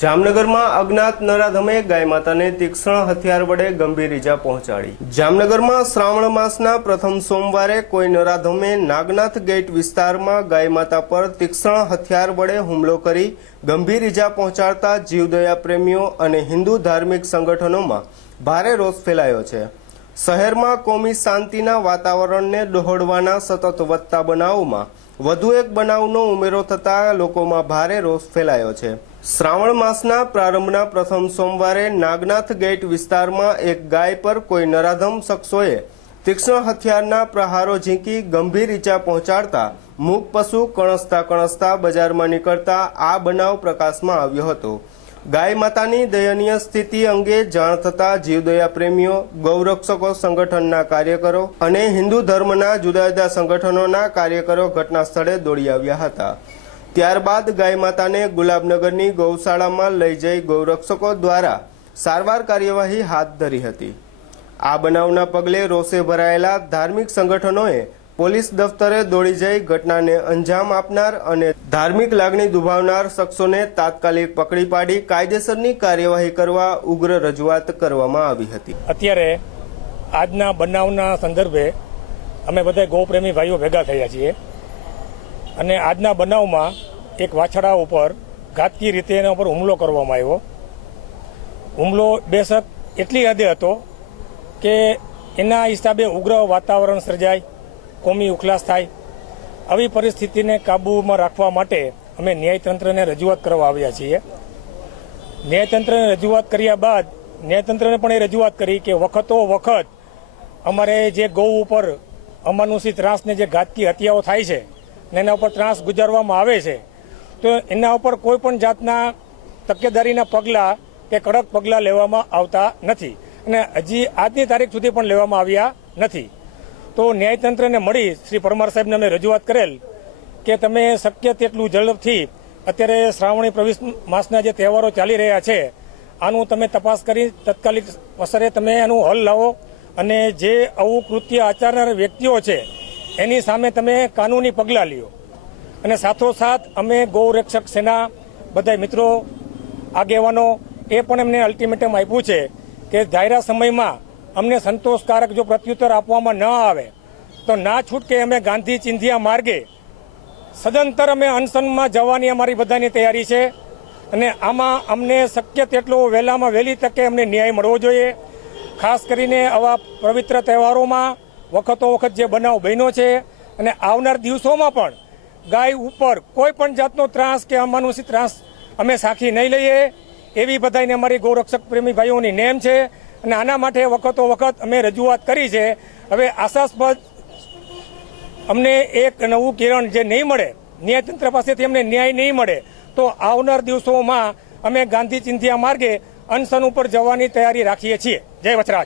જામનગરમાં અજ્ઞાત નરાધમે ગાય માતાને તીક્ષ્ણ હથિયાર વડે ગંભીર ઈજા પહોંચાડી। જામનગરમાં શ્રાવણ માસના પ્રથમ સોમવારે કોઈ નરાધમે નાગનાથ ગેટ વિસ્તારમાં ગાય માતા પર તીક્ષ્ણ હથિયાર વડે હુમલો કરી ગંભીર ઈજા પહોંચાડતા જીવદયા પ્રેમીઓ અને હિન્દુ ધાર્મિક સંગઠનોમાં ભારે રોષ ફેલાયો છે। શહેરમાં કોમી શાંતિના વાતાવરણને ડહોળવાના સતત વધતા બનાવોમાં વધુ એક બનાવનો ઉમેરો થતા લોકોમાં ભારે રોષ ફેલાયો છે। શ્રાવણ માસના પ્રારંભના પ્રથમ સોમવારે નાગનાથ ગેટ વિસ્તારમાં એક ગાય પર કોઈ નરાધમ શખ્સોએ તીક્ષ્ણ હથિયારના પ્રહારો ઝીંકી ગંભીર ઈજા પહોંચાડતા મૂક પશુ કણસતા બજારમાં નીકળતા આ બનાવ પ્રકાશમાં આવ્યો હતો। ગાય માતાની દયનીય સ્થિતિ અંગે જાણ થતા જીવદયા પ્રેમીઓ, ગૌરક્ષકો સંગઠનના કાર્યકરો અને હિન્દુ ધર્મના જુદા જુદા સંગઠનોના કાર્યકરો ઘટના સ્થળે દોડી આવ્યા હતા। ત્યારબાદ ગાય માતાને ગુલાબનગરની ગૌશાળામાં લઈ જઈ ગૌરક્ષકો દ્વારા સારવાર કાર્યવાહી હાથ ધરી હતી। આ બનાવના પગલે રોષે ભરાયેલા ધાર્મિક સંગઠનોએ પોલીસ દફતરે દોડી જઈ ઘટનાને અંજામ આપનાર અને ધાર્મિક લાગણી દુભાવનાર શખ્સોને તાત્કાલિક પકડી પાડી કાયદેસરની કાર્યવાહી કરવા ઉગ્ર રજૂઆત કરવામાં આવી હતી। અત્યારે આજના બનાવના સંદર્ભે અમે બધા ગૌપ્રેમી ભાઈઓ ભેગા થયા છીએ અને આજના બનાવમાં એક વાછડા ઉપર ઘાતકી રીતે એના ઉપર હુમલો કરવામાં આવ્યો। હુમલો બેશક એટલી હદે હતો કે એના હિસાબે ઉગ્ર વાતાવરણ સર્જાય, કોમી ઉખલાસ થાય। આવી પરિસ્થિતિને કાબૂમાં રાખવા માટે અમે ન્યાયતંત્રને રજૂઆત કરવા આવ્યા છીએ। ન્યાયતંત્રને રજૂઆત કર્યા બાદ ન્યાયતંત્રને પણ એ રજૂઆત કરી કે વખતો વખત અમારે જે ગૌ ઉપર અમાનુષી ત્રાસને જે ઘાતકી હત્યાઓ થાય છે ને એના ઉપર ત્રાસ ગુજારવામાં આવે છે તો એના ઉપર કોઈ પણ જાતના તકેદારીના પગલાં કે કડક પગલાં લેવામાં આવતા નથી અને હજી આજની તારીખ સુધી પણ લેવામાં આવ્યા નથી। તો ન્યાયતંત્રને મળી શ્રી પરમાર સાહેબને અમે રજૂઆત કરેલ કે તમે શક્ય તેટલું ઝડપથી અત્યારે શ્રાવણી પ્રવેશ માસના જે તહેવારો ચાલી રહ્યા છે આનું તમે તપાસ કરી તાત્કાલિક અસરે તમે એનું હલ લાવો અને જે આવું કૃત્ય આચરનાર વ્યક્તિઓ છે એની સામે તમે કાનૂની પગલાં લ્યો। અને સાથોસાથ અમે ગૌરક્ષક સેના બધા મિત્રો આગેવાનો એ પણ એમને અલ્ટિમેટમ આપ્યું છે કે ધાર્યા સમયમાં અમને સંતોષકારક જો પ્રત્યુત્તર આપવામાં ન આવે તો ના છૂટકે અમે ગાંધી ચિંધિયા માર્ગે સદંતર અમે અનશનમાં જવાની અમારી બધાની તૈયારી છે અને આમાં અમને શક્ય તેટલો વહેલામાં વહેલી તકે અમને ન્યાય મળવો જોઈએ। ખાસ કરીને આવા પવિત્ર તહેવારોમાં વખતો વખત જે બનાવ બન્યો છે અને આવનાર દિવસોમાં પણ ગાય ઉપર કોઈ પણ જાતનો ત્રાસ કે અમાનુષી ત્રાસ અમે સાખી નહીં લઈએ એવી બધાને અમારી ગૌરક્ષક પ્રેમી ભાઈઓની નેમ છે અને આના માટે વખતો વખત અમે રજૂઆત કરી છે। હવે આશાસ્પદ અમને એક નવું કિરણ જે નહીં મળે, ન્યાયતંત્ર પાસેથી અમને ન્યાય નહીં મળે તો આવનાર દિવસોમાં અમે ગાંધી ચિંધિયા માર્ગે અનશન ઉપર જવાની તૈયારી રાખીએ છીએ। જય વચરાજ।